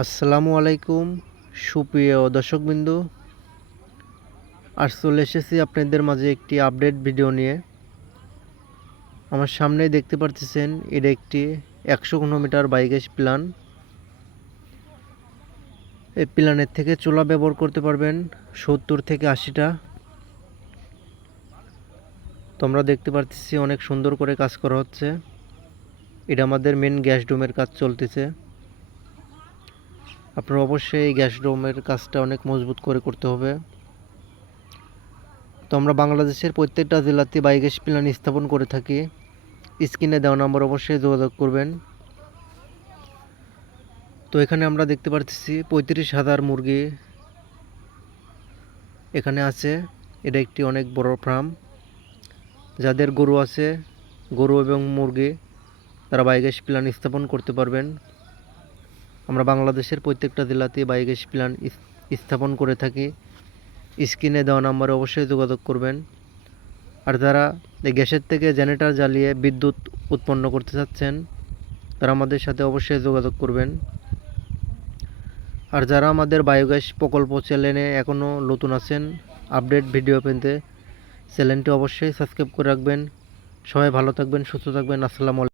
আসসালামু আলাইকুম সুপ্রিয় দর্শকবৃন্দু। আজ চলে এসেছি আপনাদের মাঝে একটি আপডেট ভিডিও নিয়ে। আমার সামনেই দেখতে পাচ্ছেন এটা একটি 115 মিটার বায়োগ্যাস প্ল্যান। এই প্ল্যানের থেকে চুলা ব্যবহার করতে পারবেন 70 থেকে 80টা। তোমরা দেখতে পাচ্ছি অনেক সুন্দর করে কাজ করা হচ্ছে। এটা আমাদের মেন গ্যাস ডোমের কাজ চলতেছে। আপনারা অবশ্যই এই গ্যাস ডোমের কাজটা অনেক মজবুত করে করতে হবে। তো আমরা বাংলাদেশের প্রত্যেকটা জেলাতে বায়োগ্যাস প্ল্যান স্থাপন করে থাকি। স্ক্রিনে দেওয়া নম্বর অবশ্যই যোগাযোগ করবেন। তো এখানে আমরা দেখতে পাচ্ছি 35,000 মুরগি এখানে আছে। এটা একটি অনেক বড় ফার্ম। যাদের গরু আছে, গরু এবং মুরগি, তারা বায়োগ্যাস প্ল্যান স্থাপন করতে পারবেন। আমরা বাংলাদেশের প্রত্যেকটা জেলাতে বায়োগ্যাস প্ল্যান স্থাপন করে থাকি। স্ক্রিনে দেওয়া নম্বরে অবশ্যই যোগাযোগ করবেন। আর যারা এই গ্যাসের থেকে জেনারেটর জ্বালিয়ে বিদ্যুৎ উৎপন্ন করতে চাচ্ছেন, তারা আমাদের সাথে অবশ্যই যোগাযোগ করবেন। আর যারা আমাদের বায়োগ্যাস প্রকল্প চ্যানেলে এখনও নতুন আছেন, আপডেট ভিডিও পেতে চ্যানেলটি অবশ্যই সাবস্ক্রাইব করে রাখবেন। সবাই ভালো থাকবেন, সুস্থ থাকবেন। আসসালামু আলাইকুম।